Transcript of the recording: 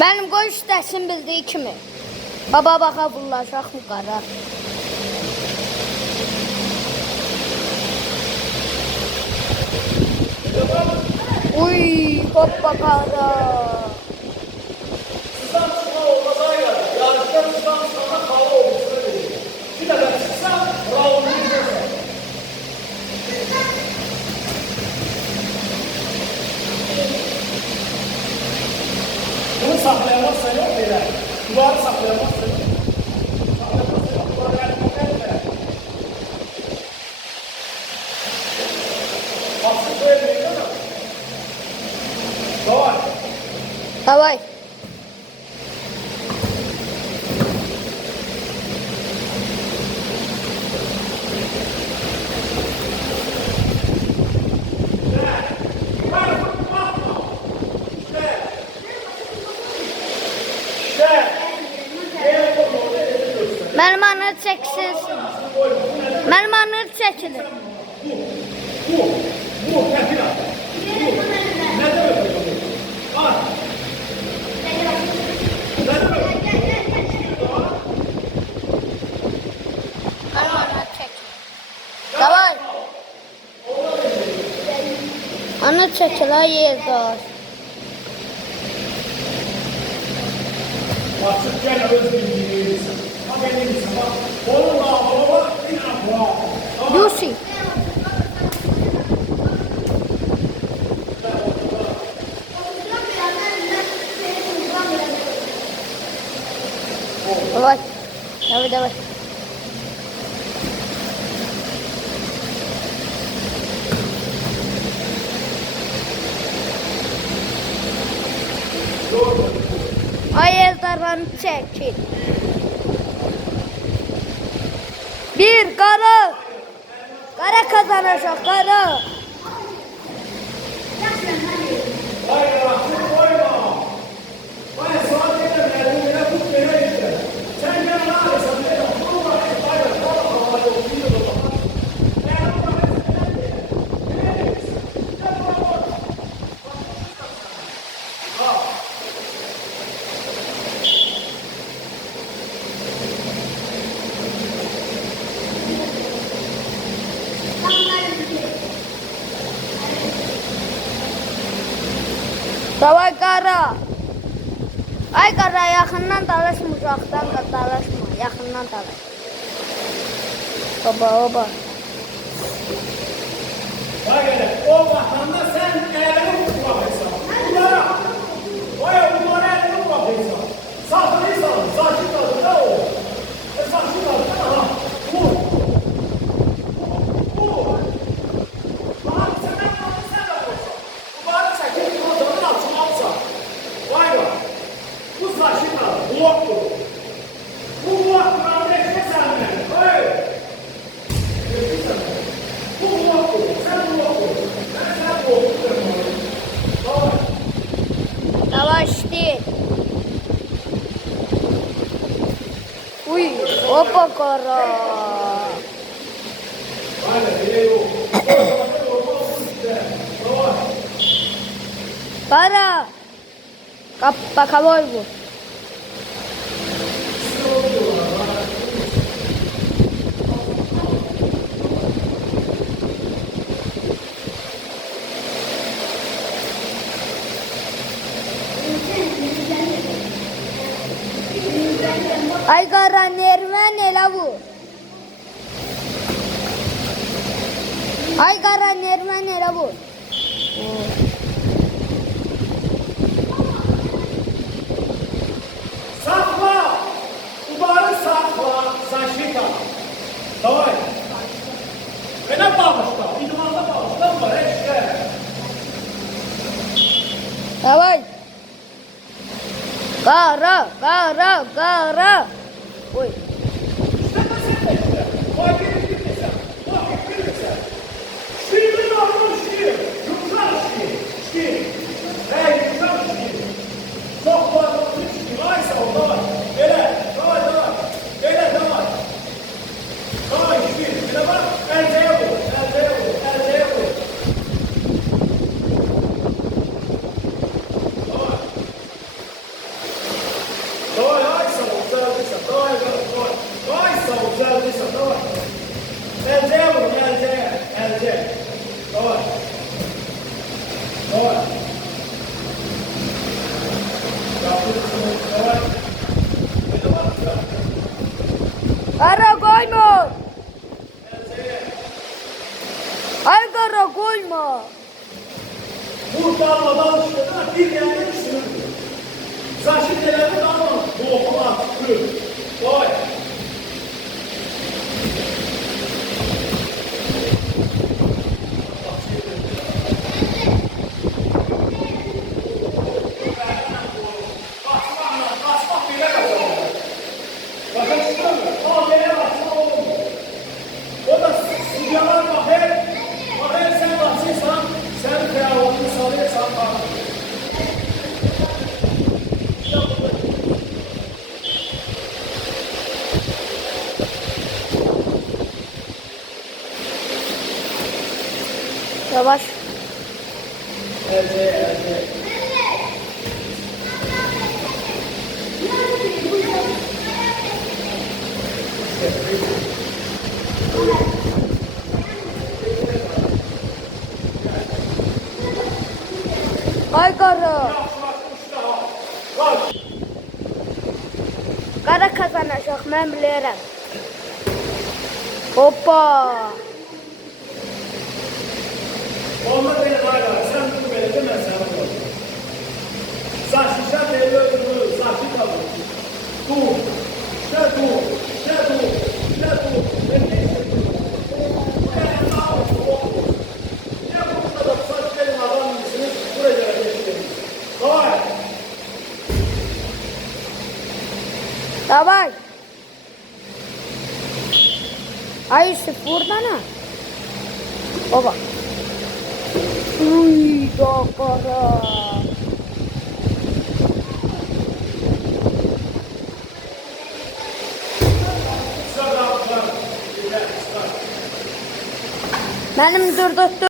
Mənim qoyuş dəsim bildiyi kimi. Baba baxa bullaşaq mı qara? Uy, hoppa qara. Sizden çıkma olmasaydı, yarışta sizden sana hava olmasını verir. Bir de ben çıksam, rahatını izlersen. Bunu saklayamazsan yok beyler. Duvarı saklayamazsan yok. Saklayamazsan yok. Duvarı gelme. Baksın böyle değil mi? Doğru. Davay. Mənim anır çəksilsin. Mənim anır çəkilir. Bu, kafir abi. Ne demek bu? Al. Ne demek? Mənim anır çəkilir. Davay. Anır çəkilir yerdə var. Artık gel öz bildiğiniz. Bak eliniz bak. Oğlum baba inan bu. Lucy. Давай. Давай. Ayazlarını çekil. Bir kara. Kara kazanacak kara. Davay qara. Ay qara, yaxından dalaşma, uzaqdan dalaşma, yaxından dalaş. Baba. Bak hele, o bakanda sen elini tutmamışsın. Bunlara, bunlara elini tutmamışsın. Saklıysan, sakin kalın da o. Sakin kalın da ha. Bu. Bak sen de olsan. Bu bari sakin kalın açmalısın. Vay bak. Bu sakin kalın, bloktur. Bu bloktur, anlayışma senden. Hayır. Bu bloktur, sen bloktur. Sen bloktur. Tamam. Yavaş değil. Uy, hoppa qara. Qara. Bakavoy bu. Ay qara, nerven elə bu. Ay qara, nerven elə bu. Sakla! Umarı sakla, Zaşika. Давай. Bana bağışla, idmanla bağışla var işte. Давай. Qara, qara, qara. Oy. İşte sen de işte. Vay bilirsen. Vay bilirsen. Şiirin ağzını şiir. Yumuşak şiir. Şiir. Yumuşak şiir. Çok var. Ay sağ ol. Davay. Böyle. Davay. Böyle davay. Davay şiir. Bir de bak. Elceye vur. Elceye vur. Elceye vur. Davay. Davay. Ay sağ ol. Güzeldirsen. Davay. Ay sağ ol. Güzeldirsen. Davay. Elceye vur. Elceye. Elceye. Davay. Davay. Davay. Bir de bak. Qara qoyma. Ay qara qoyma. Buradan çıkıyor, bir yerde düşünürdü. Zaşitlerine ama bu okuma tutuyor. Vay. Basmak bile kazanıyor. Bakın çıkıyor mu? Al beni baksana oğlum. O da stüdyolar bakar. Bakar sen baksıysan, sen kıyafetini salıyorsan bak. Yavaş. Evet. Ay qara. Bak. Qara qazanacaq, mən bilirəm. Hoppa. Onlar beni hala, sen dur beni de ben sana dur. Saçlıca beni öldürür, saçlı kalır. Dur, işte dur, işte dur, işte dur. Ben ne istedim? Ben ne yapayım? Ne bu kadar saç benim adam mısınız? Buraya geçtim. Vay. Давай. Ay Yusuf buradan. Baba. Uy, da qara. Sıra, sıra. Mənim 4